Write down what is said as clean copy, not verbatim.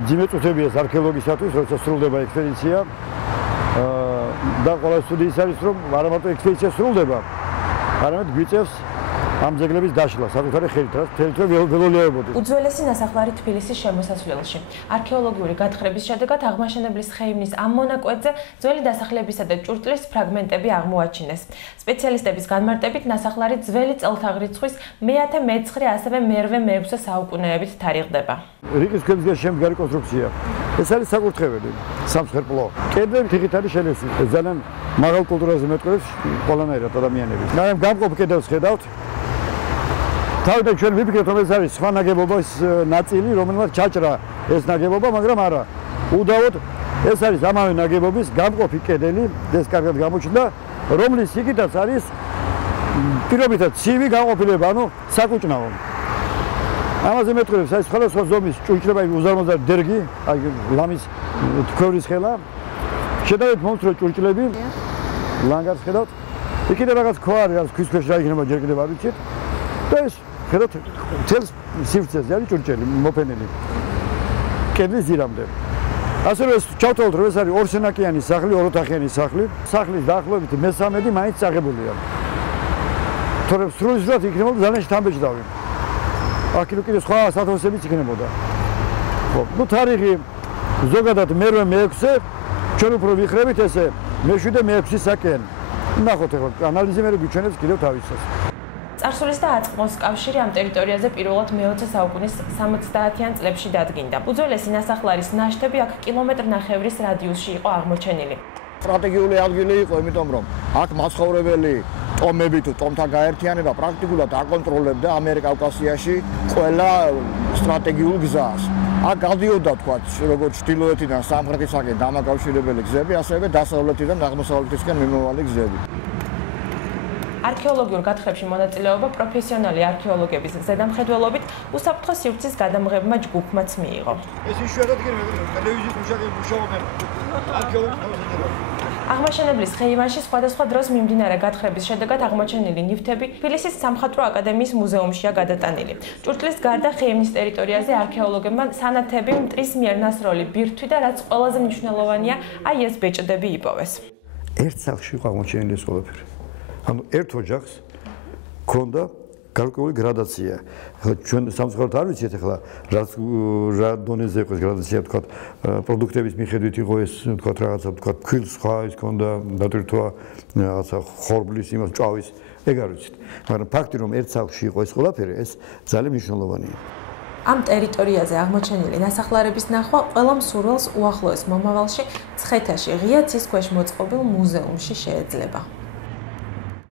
ძიმეწუთებია არქეოლოგისათვის, როცა სრულდება ექსპედიცია და ყველა სტუდიის არის, რომ არა მარტო ექსპედიცია სრულდება, არამედ გვიწევს ამ ძეგლების დაშლა საკუთარი ხელით, რაც თელთვე ველოლიებოდეს. უძველესი ნასახლარი თბილისის შემოსასვლელში. არქეოლოგიური გათხრების შედეგად აღმაშენებლის ხეივნის ამ მონაკვეთზე ძველი დასახლებისა და ჭურჭლის ფრაგმენტები აღმოაჩინეს. სპეციალისტების განმარტებით ნასახლარი ძველი წელთაღრიცხვის მე-19, ასევე მე-6 საუკუნეებით თარიღდება. რიყის ქვებისგან შემდგარი კონსტრუქცია. ეს არის საკურთხეველი, სამსხერპლო. კედლები თიხით არის შელესილი. ძალიან მაღალ კულტურაზე მეტყველებს ყველანაირად ადამიანები. მაგრამ გამყოფ კედელს ხედავთ. თავიდან ჩვენ ვიფიქრეთ, რომ ეს არის სხვა ნაგებობის ნაწილი, რომელმაც ჩაჭრა ეს ნაგებობა, მაგრამ არა. უდავოდ ეს არის ამავე ნაგებობის გამყოფი კედელი, ეს კარგად გამოჩნდა, რომლის იქითაც არის პირობითად ცივი განყოფილება, ანუ საკუჭნაო. ამაზე მეტყველებს აი სხვადასხვა ზომის ჭურჭლება, უზარმაზარი დერგი, აი ლამის თქვევრის ხელა. შედარებით მომცრო ჭურჭლები, ლანგარს ხედავთ. იქიდან რაღაც ქვა არის, რაც ქვის ქვეშ რა იქნება ჯერ კიდევ არ ვიცით. და ეს ხედავთ თელს სივრცეზე არის ჭურჭელი მოფენილი. კედლის ძირამდე. ასევე ჩავთვალოთ, რომ ეს არის ორსენაკიანი სახლი, ოროთახიანი სახლი. სახლის დაახლოებით მე-13 მაინც წაღებულია. თორემ სრულიად იქნებოდა ძალიან შთამბეჭდავი. აქ კიდე სხვა სათვალსებიც იქნებოდა. ხო, ნუ თარიღი ზოგადად მე-6, ჩვენ უფრო ვიხრებით ესე მე-7 და მე-6 საკენ. ნახოთ ახლა ანალიზი მე გვიჩვენებს კიდევ თავისას. წარსულის და აწმყოს კავშირი ამ ტერიტორიაზე პირველად მე-20 საუკუნის 70-იან წლებში დადგინდა. უძველესი ნასახლარის ნაშთები აქ კილომეტრ-ნახევრის რადიუსში იყო აღმოჩენილი. სტრატეგიული ადგილი იყო, იმიტომ რომ აქ მაცხოვრებელი ტომები თუ ტომთა გაერთიანება პრაქტიკულად აკონტროლებდა ამიერკავკასიაში ყველა სტრატეგიულ გზას. აქ გადიოდა თქვა როგორც ჩრდილოეთიდან სამხრეთისაკენ დამაკავშირებელი გზები, ასევე დასავლეთიდან აღმოსავლეთისკენ მიმავალი გზები. არქეოლოგიურ გათხრებში მონაწილეობა პროფესიონალი არქეოლოგების ზედამხედველობით უსაფრთხო სივრცის გადამღებმა ჯგუფმაც მიიღო. ეს იშვიათად იქნება ტელევიზიის მუშაობენ არქეოლოგები. აღმაშენებლის ხეივანში სხვადასხვა დროს მიმდინარე გათხრების შედეგად აღმოჩენილი ნივთები თბილისის სამხატვრო აკადემიის მუზეუმშია გადატანილი. ჭურჭლის გარდა ხეივნის ტერიტორიაზე არქეოლოგებმა სანათები, მტრის მიერ ნასროლი ბირთვი და რაც ყველაზე მნიშვნელოვანია, აი ეს ბეჭდები იპოვეს. ერთ სახლში იყო აღმოჩენილი ეს ყველაფერი. ანუ ერთ ოჯახს ქონდა გარკვეული გრადაცია. ახლა ჩვენ სამწუხაროდ არ ვიცით ახლა რა დონეზე იყო ეს გრადაცია, თქვა პროდუქტების მიხედვით იყო ეს, თქვა რაღაცა, თქვა ქვილს სხვა ის ქონდა დატვირთვა, რაღაცა ხორბლის იმას ჭავის, ეგ არ ვიცით. მაგრამ ფაქტი რომ ერთ სახლში იყო ეს ყველაფერი, ეს ძალიან მნიშვნელოვანია. ამ ტერიტორიაზე აღმოჩენილი ნასახლარების ნახვა ყველა მსურველს უახლოეს მომავალში ცხეთაში ღია ცის ქვეშ მოწყობილ მუზეუმში შეეძლება.